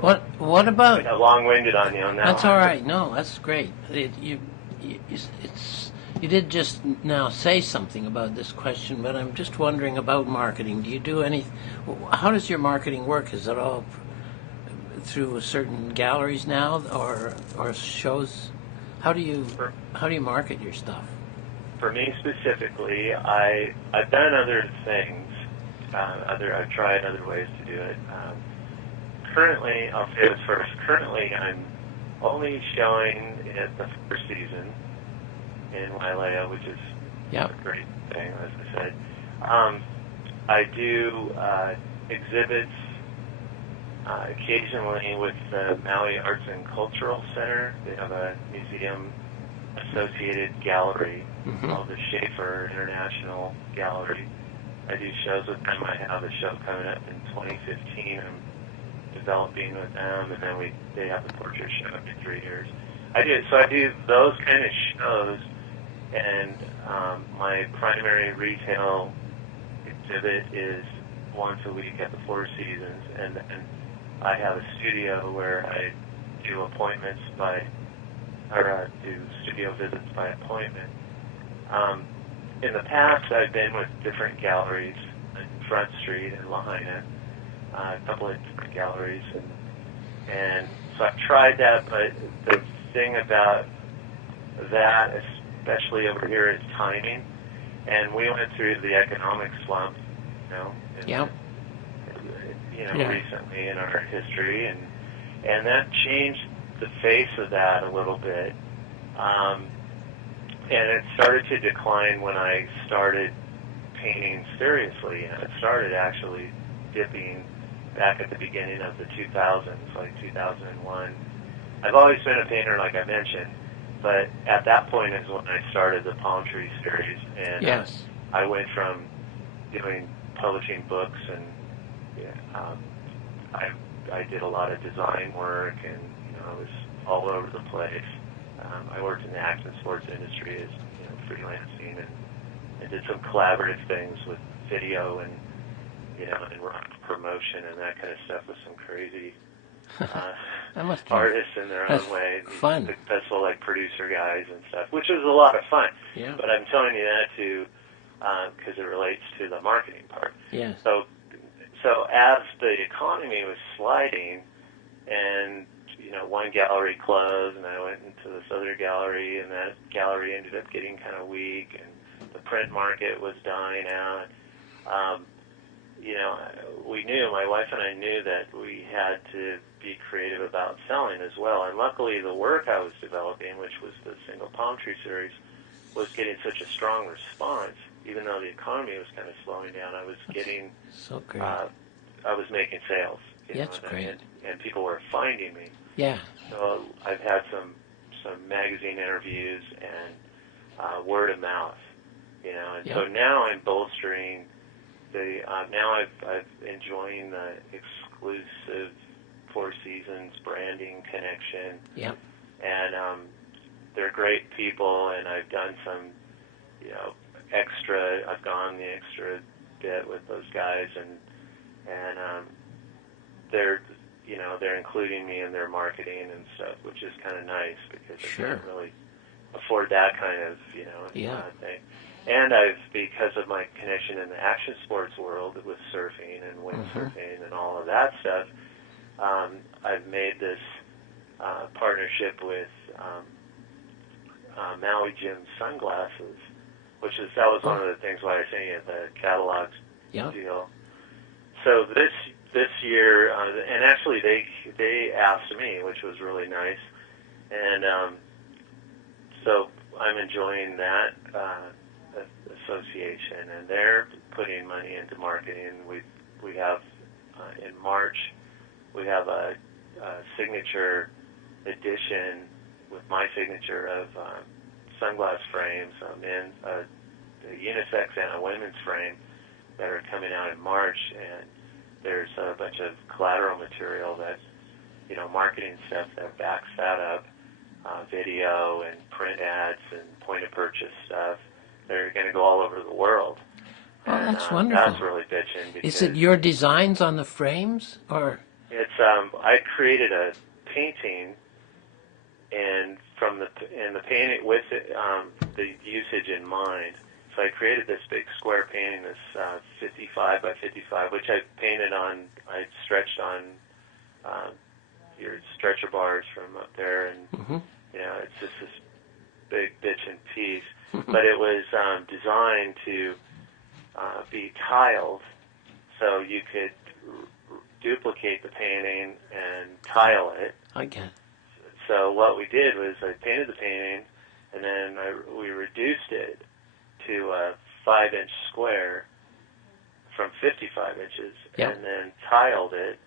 What about? I got long-winded on you on that That's one. all right. No, that's great. You did just now say something about this question, but I'm just wondering about marketing. Do you do any? How does your marketing work? Is it all through certain galleries now, or shows? How do you For, how do you market your stuff? for me specifically, I've done other things. I've tried other ways to do it. Currently, I'll say this first. Currently, I'm only showing at the Four Seasons in Wailea, which is Yep. a great thing, as I said. I do exhibits occasionally with the Maui Arts and Cultural Center. They have a museum-associated gallery called the Schaefer International Gallery. I do shows with them. I have a show coming up in 2015. I'm developing with them, and then they have the portrait show every 3 years. I do those kind of shows, and my primary retail exhibit is once a week at the Four Seasons, and I have a studio where I do appointments do studio visits by appointment. In the past, I've been with different galleries in Front Street in Lahaina, a couple of different galleries, and so I've tried that, but the thing about that, especially over here, is timing. And we went through the economic slump, Yep. recently in our history, and that changed the face of that a little bit. And it started to decline when I started painting seriously, and it started actually dipping back at the beginning of the 2000s, like 2001. I've always been a painter, like I mentioned, but at that point is when I started the Palm Tree series, and Yes. I went from publishing books, and I did a lot of design work, and I was all over the place. I worked in the action sports industry as freelancing, and did some collaborative things with video and rock promotion and that kind of stuff with some crazy That must be artists in their own way. Fun. Successful like producer guys and stuff, which was a lot of fun. Yeah. But I'm telling you that because it relates to the marketing part. Yes. So as the economy was sliding, and one gallery closed, and I went into this other gallery, and that gallery ended up getting kind of weak, and the print market was dying out. We knew, my wife and I knew that we had to be creative about selling as well. And luckily, the work I was developing, which was the Single Palm Tree series, was getting such a strong response. Even though the economy was kind of slowing down, I was getting so great. I was making sales. That's great. And people were finding me. Yeah. So I've had some magazine interviews and word of mouth, and so now I'm bolstering now I've enjoying the exclusive Four Seasons branding connection. Yep. And they're great people, and I've done some, I've gone the extra bit with those guys, and they're including me in their marketing and stuff, which is kind of nice because I can't really afford that kind of, thing. And because of my connection in the action sports world with surfing and windsurfing and all of that stuff, I've made this partnership with Maui Jim Sunglasses, that was one of the things why I sent you the catalog deal. So this year, and actually they asked me, which was really nice, and so I'm enjoying that association, and they're putting money into marketing. We have in March we have a signature edition with my signature of sunglass frames, a unisex and a women's frame that are coming out in March, and there's a bunch of collateral material that, marketing stuff that backs that up, video and print ads and point-of-purchase stuff. They're going to go all over the world. Oh, that's wonderful. That's really bitching. Is it your designs on the frames, or? It's I created a painting, and the painting with the usage in mind. So I created this big square painting, this 55 by 55, which I painted on. I stretched on your stretcher bars from up there, and it's just this big bitchin' piece. But it was designed to be tiled, so you could duplicate the painting and tile it. I get it. So what we did was I painted the painting, and then we reduced it to a 5-inch square from 55 inches, Yep. and then tiled it,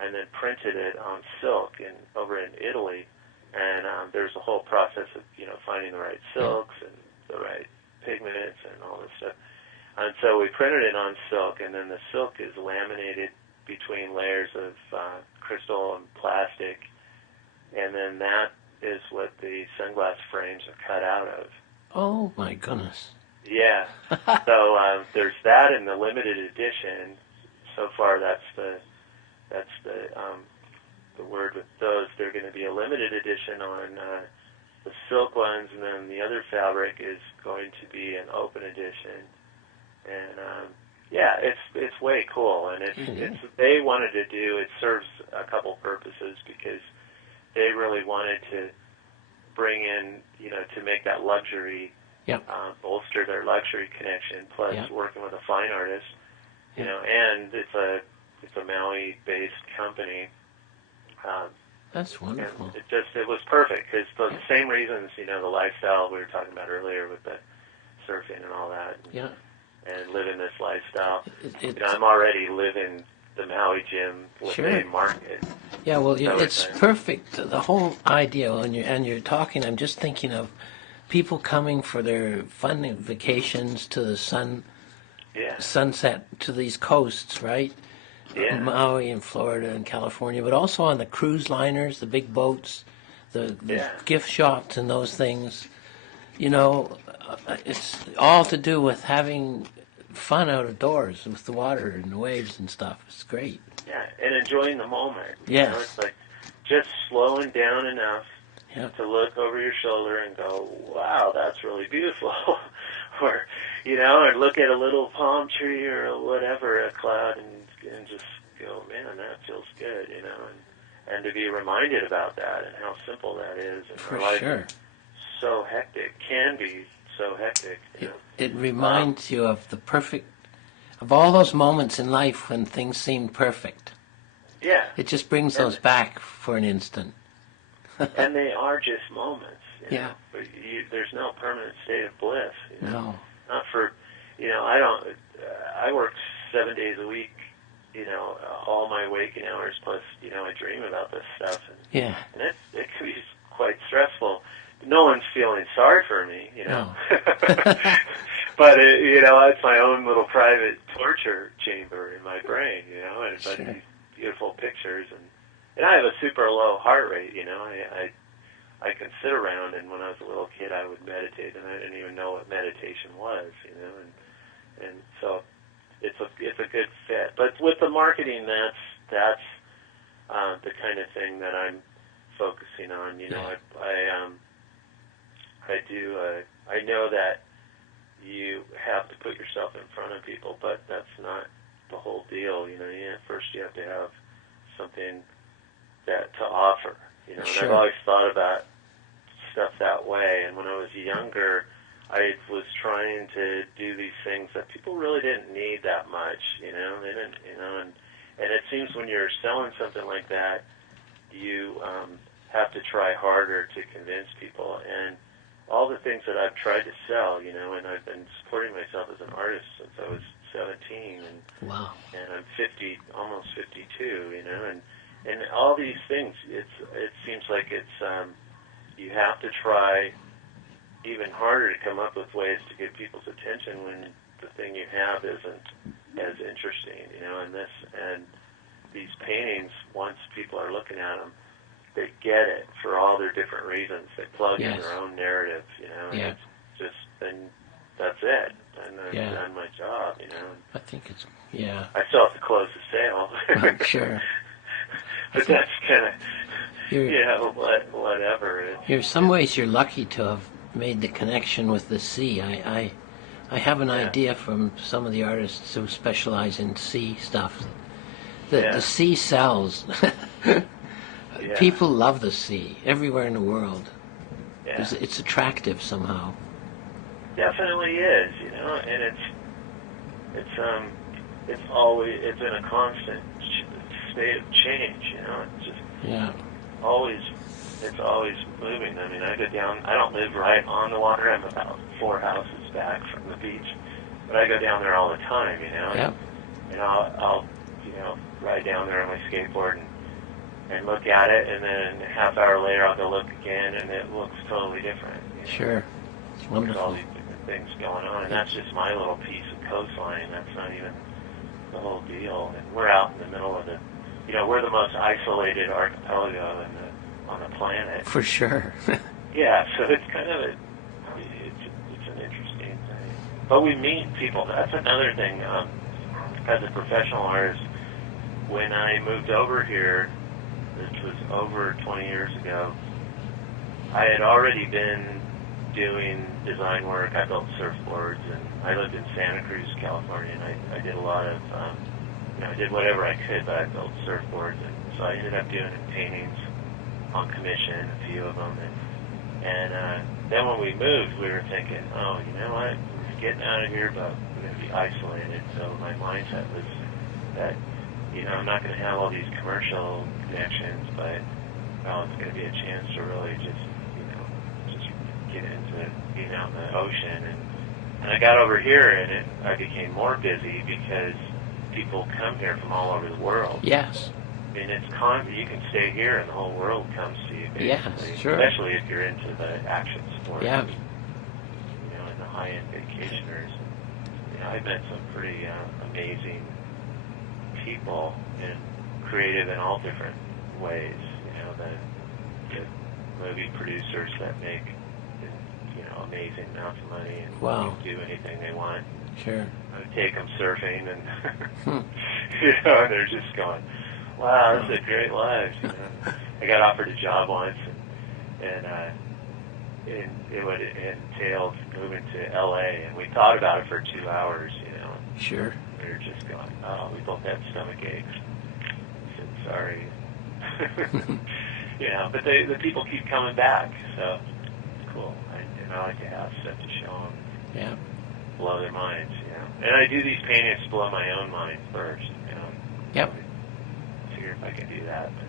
and then printed it on silk over in Italy. And there's a whole process of finding the right silks and the right pigments and all this stuff. And so we printed it on silk, and then the silk is laminated between layers of crystal and plastic, and then that is what the sunglass frames are cut out of. Oh my goodness. Yeah. So there's that in the limited edition. So far, that's the word with those. They're going to be a limited edition on the silk ones, and then the other fabric is going to be an open edition. And it's way cool. And it's they wanted to do. It serves a couple purposes because they really wanted to bring in, to make that luxury. Yep. Bolster their luxury connection, plus working with a fine artist, and it's a Maui-based company. That's wonderful. And it was perfect because the same reasons, the lifestyle we were talking about earlier with the surfing and all that, and living this lifestyle. I'm already living the Maui Gym Buffet market. Yeah, well, it's perfect. The whole idea, and you're talking, I'm just thinking of people coming for their fun vacations to the sunset to these coasts, right? Yeah. Maui and Florida and California, but also on the cruise liners, the big boats, the gift shops and those things. It's all to do with having fun out of doors with the water and the waves and stuff. It's great. Yeah, and enjoying the moment. Yes. It's like just slowing down enough to look over your shoulder and go, wow, that's really beautiful. Or, or look at a little palm tree or whatever, a cloud, and just go, man, that feels good, and to be reminded about that and how simple that is. And For life sure. is so hectic, can be so hectic. It reminds you of of all those moments in life when things seemed perfect. Yeah. It just brings those back for an instant. And they are just moments. Yeah. But there's no permanent state of bliss. No. Not for, I work 7 days a week, all my waking hours, plus, I dream about this stuff. And it can be quite stressful. No one's feeling sorry for me, No. But, it's my own little private torture chamber in my brain, and but these beautiful pictures. And I have a super low heart rate, I can sit around, and when I was a little kid, I would meditate, and I didn't even know what meditation was, and so it's a good fit. But with the marketing, that's the kind of thing that I'm focusing on. I know that you have to put yourself in front of people, but that's not the whole deal. First you have to have something to offer. And I've always thought about stuff that way. And when I was younger, I was trying to do these things that people really didn't need that much. They didn't. And it seems when you're selling something like that, you have to try harder to convince people. And all the things that I've tried to sell, and I've been supporting myself as an artist since I was 17, and I'm 50, almost 52, and all these things. It seems like it's you have to try even harder to come up with ways to get people's attention when the thing you have isn't as interesting, and these paintings. Once people are looking at them, they get it for all their different reasons. They plug in their own narrative, and it's just, then that's it. And I've done my job, I think it's, I still have to close the sale. I'm sure. But that's kind of, You're, whatever. in some ways, you're lucky to have made the connection with the sea. I have an idea from some of the artists who specialize in sea stuff. The sea sells. People love the sea everywhere in the world. Yeah. It's attractive somehow. Definitely is, and it's in a constant state of change, It's just it's always moving. I mean, I go down. I don't live right on the water. I'm about 4 houses back from the beach, but I go down there all the time, Yeah. And I'll ride down there on my skateboard and look at it, and then a half hour later I'll go look again, and it looks totally different. Sure, it's wonderful. There's all these different things going on, and that's just my little piece of coastline. That's not even the whole deal. And we're out in the middle of we're the most isolated archipelago on the planet. For sure. Yeah, so it's kind of it's an interesting thing. But we meet people. That's another thing. As a professional artist, when I moved over here, this was over 20 years ago, I had already been doing design work. I built surfboards, and I lived in Santa Cruz, California, and I did a lot of, I did whatever I could, but I built surfboards, and so I ended up doing paintings on commission, a few of them, and then when we moved, we were thinking, oh, you know what, we're getting out of here, but we're going to be isolated, so my mindset was that, I'm not going to have all these commercial connections, but it's going to be a chance to really just get into being out in the ocean. And I got over here, and I became more busy because people come here from all over the world. Yes. I mean, you can stay here, and the whole world comes to you, basically. Yes, sure. Especially if you're into the action sports. Yeah. And the high-end vacationers. I've met some pretty amazing people and creative in all different ways. The movie producers that make amazing amounts of money and can do anything they want. Sure. I take them surfing, and and they're just going, "Wow, this is a great life." I got offered a job once, and it would entail moving to L.A. and we thought about it for 2 hours. Sure. We were just going, oh, we both had stomach aches. I said, sorry. But the people keep coming back, so it's cool. I like to have stuff to show them. Yeah. Blow their minds, And I do these paintings to blow my own mind first, Yep. Figure if I can do that. But